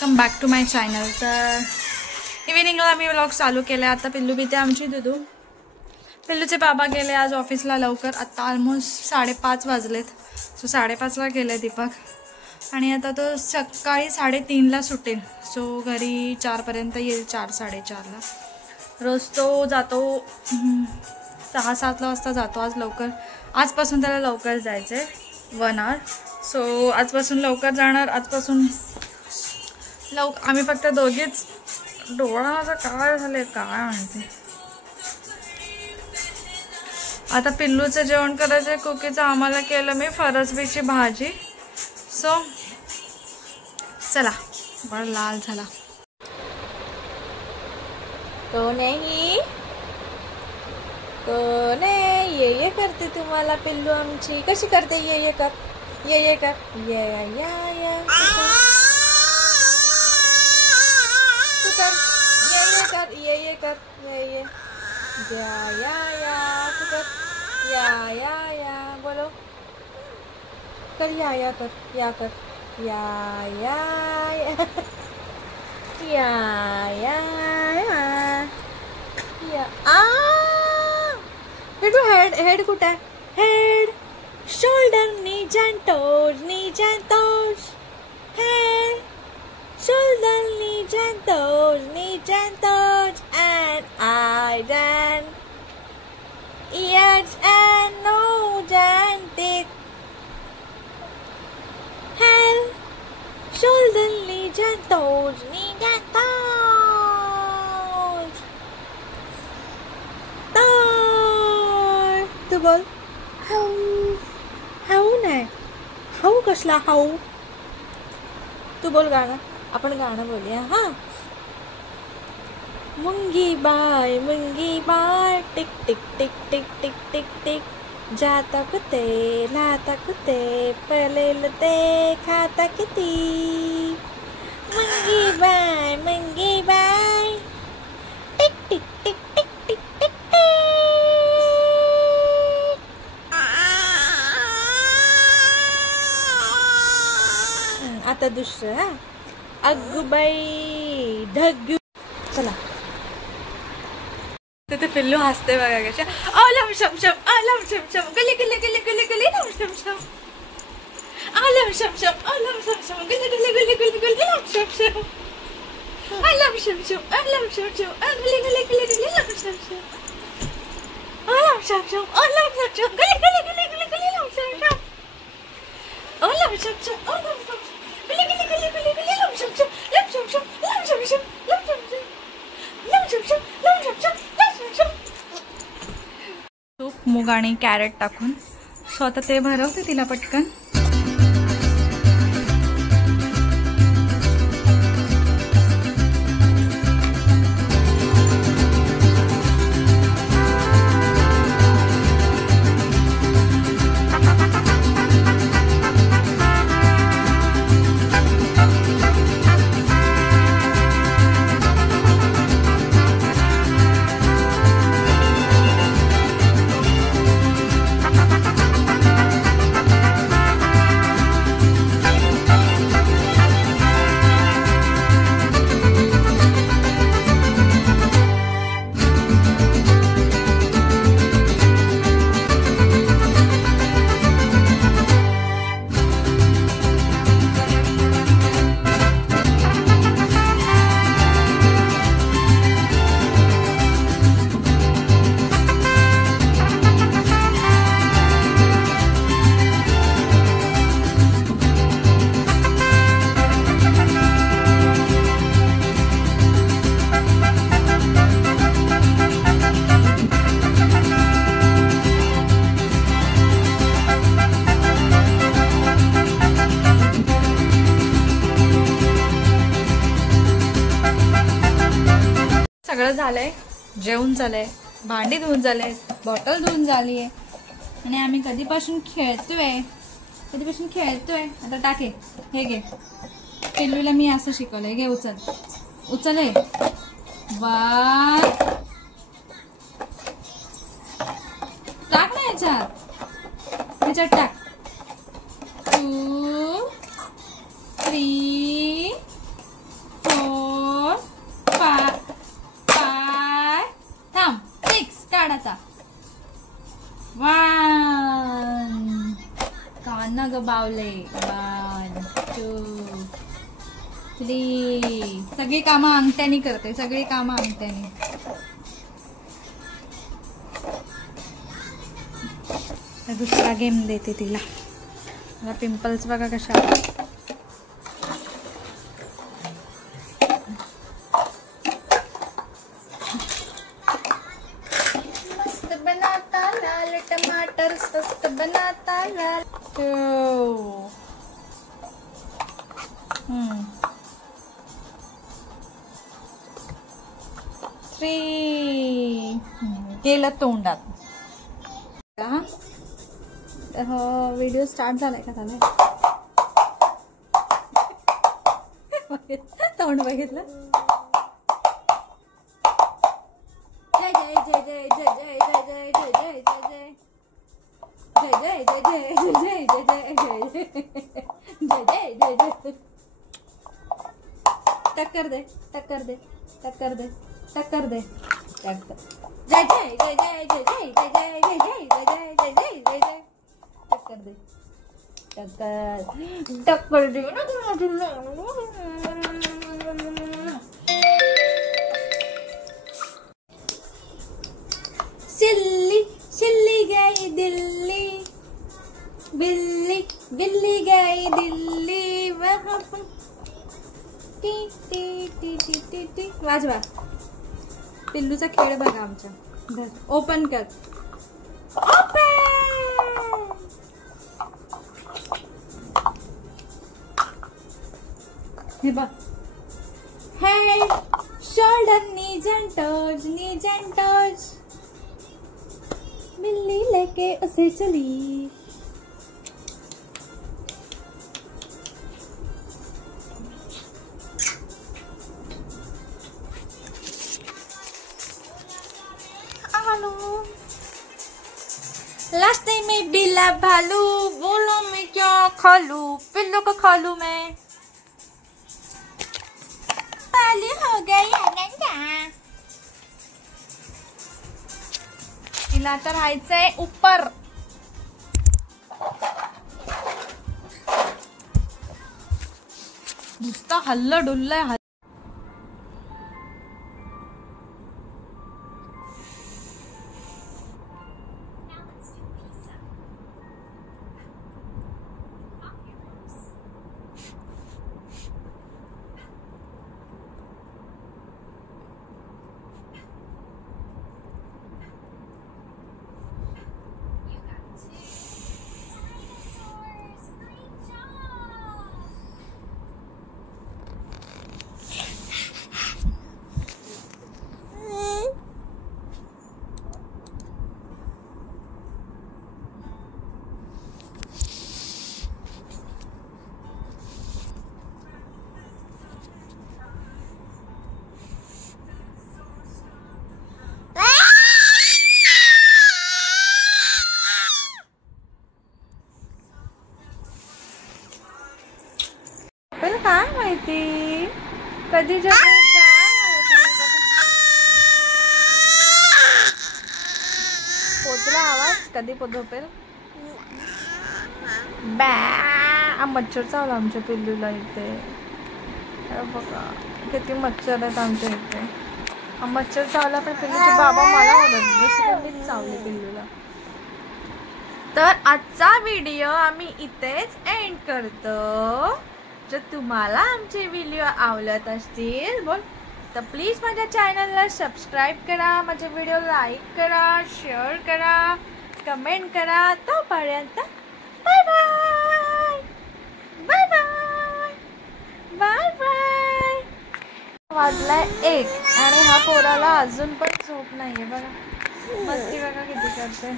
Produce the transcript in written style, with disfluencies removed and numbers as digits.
Come back to my channel. तर इव्हिनिंगला आम्ही व्लॉग चालू केले. आता पिल्लू बिते आमची दुधू. पिल्लूचे बाबा गेले आज ऑफिसला लवकर. आता ऑलमोस्ट 5:30 वाजलेत. सो 5:30ला गेले दीपक आणि आता तो सकाळी 3:30ला सुटेल. सो घरी 4पर्यंत येईल, 4-4:30ला. रोज तो जातो 6-7 वाजता जातो. आज लवकर, आजपासून त्याला लवकर जायचं आहे 1 आवर. सो आजपासून लवकर जाणार. आजपासून आम्ही फक्त दोघीच. डोळा माझा काय झाले काय म्हणते. आता पिल्लूचं जेवण करायचं आहे. कुकीचं आम्हाला केलं मी फरसबीची भाजी. सो चला, बरं लाल झाला. कोण आहे कोण आहे? ये करते तुम्हाला पिल्लू आमची. कशी करते? ये कर, ये कर, ये या कर, ये कर, ये या कर, या बोलो कर, या कर, या कर, या बेटू हेड कुठे आहे? Head, shoulder, knees and toes, knees and toes. Head, shoulder, knees and toes, knees and toes, and eyes and ears and nose and teeth. Head, shoulder, knees and toes, knees and toes. Toes. तू बोल. हाऊ. हाऊ नाही. हाऊ कसला हाऊ? तू बोल गाणं. आपण गाणं बोलूया. हा. मुंगी बाय टिक टिक टिक टिक टिक टिक टिक. जाता कुते लाता कुते पलेल ते खाता किती. मुंगी बाय टिक टिक टिक टिक टिक टिक टिक. आता दुसरं. हा. अगबाई ढग्गू. चला. तिथे पिल्लू हसते बघा कशा. आलम शमशम, आलम शमशम, गली गली गली गली गली लम शमशम. आलम शमशम, आलम शमशम, गली गली गली गली गली लम शमशम. आलम शमशम, आलम शमशम, गली गली गली गली लम शमशम. आलम शमशम, आलम शमशम, गली गली गली गली गली लम शमशम. आलम शमशम, आलम शमशम, गली गली गली गली गली लम शमशम, लम शमशम, लम शमशम, लम शमशम, लम शमशम, लम शमशम, लम शमशम. तूप, मूग आणि कॅरेट टाकून. सो आता ते भरवते तिला पटकन. सगळं झालंय. जेवण झालंय, भांडी धुवून झालंय, बॉटल धुवून झाली आहे आणि आम्ही कधीपासून खेळतोय. आता टाके. हे घे. पिल्लूला मी असं शिकवलंय. घे उचल. उचल. हे वा टाक ना ह्याच्यात टाक. 2, 3, चावले. 1 2 3. सगळी कामं अंगठ्यानी करते, सगळी कामं अंगठ्यानी. दुसरा गेम देते तिला. मला पिंपल्स बघा कशा. मस्त बनाता लाल टमाटर, स्वस्त बनाता लाल. 3. गेलं तोंडात. व्हिडिओ स्टार्ट झालाय का? झालाय. तोंड बघितलं. जय जय जय जय जय जय जय जय जय जय जय जय जय जय जय जय जय जय जय. टक्कर दे टक्कर दे टक्कर दे टक्कर दे. जय जय जय जय जय जय जय जय जय जय जय जय जय जय जय. टक्कर दे टक्कर टक्कर दे. सिल्ली सिल्ली गई दिल्ली, बिल्ली बिल्ली गई दिल्ली. वहाँ पर टी टी टी टी टी टी. वाजवा. पिल्लूचा खेळ बघा आमचा. धर. ओपन कर. ओपन. हे बघ. Head shoulder knees and toes, knees and toes. बिल्ली लेके उसे चली. रास्ते में बिल्ला भालू, बोलो मैं क्या खा लूं, पिल्लों को खा लूं मैं. पालू हो गई अनंता. तिला तर राहायचंय ऊपर. नुसतं हल्ल डुल्लय. काय माहिती कधी पोचला आवाज. कधी झोपेल. बॅ. मच्छर चावला आमच्या पिल्लूला इथे. बघा किती मच्छर आहेत आमच्या इथे. मच्छर चावला पण पिल्लूचे बाबा मला ओरडले, चावले पिल्लूला. तर आजचा व्हिडिओ आम्ही इथेच एंड करतो. जर तुम्हाला आमचे व्हिडिओ आवडत असतील बोल तर प्लीज माझ्या चॅनलला सबस्क्राईब करा, माझे व्हिडिओ लाईक करा, शेअर करा, कमेंट करा. तोपर्यंत bye bye bye bye bye bye. वाजलाय 1 आणि हा पोराला अजून पण झोप नाहीये. बघा मस्ती बघा किती करते.